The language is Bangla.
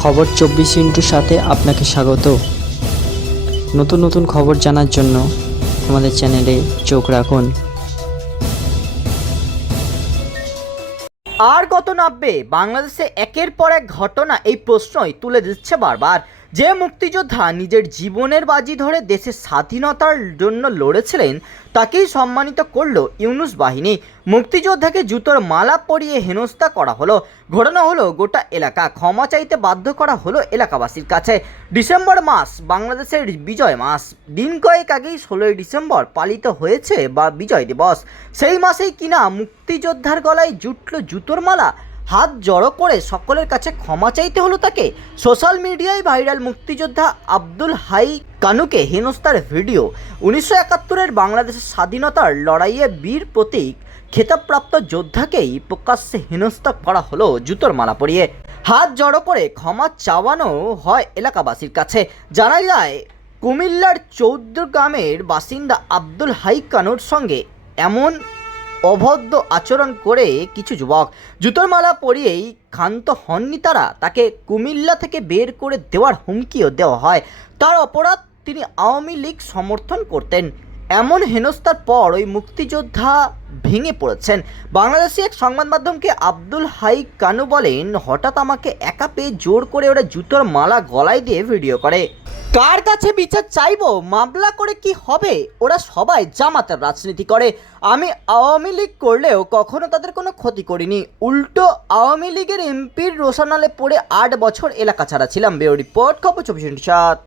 খবর চব্বিশ ইন্টুর সাথে আপনাকে স্বাগত। নতুন নতুন খবর জানার জন্য আমাদের চ্যানেলে চোখ রাখুন। আর কত নাববে বাংলাদেশে একের পর এক ঘটনা এই প্রশ্নই তুলে দিচ্ছে বারবার। যে মুক্তিযোদ্ধা নিজের জীবনের বাজি ধরে দেশের স্বাধীনতার জন্য লড়েছিলেন, তাকেই সম্মানিত করল ইউনুস বাহিনী। মুক্তিযোদ্ধাকে জুতোর মালা পরিয়ে হেনস্থা করা হলো। ঘটনা হলো, গোটা এলাকা ক্ষমা চাইতে বাধ্য করা হলো এলাকাবাসীর কাছে। ডিসেম্বর মাস বাংলাদেশের বিজয় মাস। দিন কয়েক আগেই ষোলোই ডিসেম্বর পালিত হয়েছে বা বিজয় দিবস। সেই মাসেই কিনা মুক্তিযোদ্ধার গলায় জুটল জুতোর মালা? হাত জড়ো করে সকলের কাছে ক্ষমা চাইতে হলো তাকে। সোশ্যাল মিডিয়ায় ভাইরাল মুক্তিযোদ্ধা আব্দুল হাই কানুকে হেনস্তার ভিডিও। উনিশশো একাত্তরের বাংলাদেশের স্বাধীনতার লড়াইয়ে বীর প্রতীক খেতাবপ্রাপ্ত যোদ্ধাকেই প্রকাশ্যে হেনস্থা করা হলো জুতোর মালা পরিয়ে। হাত জড়ো করে ক্ষমা চাওয়ানো হয় এলাকাবাসীর কাছে। জানা যায়, কুমিল্লার চৌদ্দগ্রামের বাসিন্দা আব্দুল হাই কানুর সঙ্গে এমন অভদ্র আচরণ করে কিছু যুবক। জুতোর মালা পরিয়েই ক্ষান্ত হননি তারা। তাকে কুমিল্লা থেকে বের করে দেওয়ার হুমকিও দেওয়া হয়। তার অপরাধ তিনি আওয়ামী লীগ সমর্থন করতেন। এমন হেনস্থার পর ওই মুক্তিযোদ্ধা ভেঙে পড়েছেন। বাংলাদেশি এক সংবাদ মাধ্যমকে আব্দুল হাই কানু বলেন, হঠাৎ আমাকে একা পেয়ে জোর করে ওরা জুতোর মালা গলায় দিয়ে ভিডিও করে। কার কাছে বিচার চাইব? মামলা করে কি হবে? ওরা সবাই জামাতের রাজনীতি করে। আমি আওয়ামী লীগ করলেও কখনো তাদের কোনো ক্ষতি করিনি। উল্টো, আওয়ামী লীগের এমপির রোশানালে পড়ে আট বছর এলাকা ছাড়া ছিলাম। বেও রিপোর্ট, খবর চব্বিশ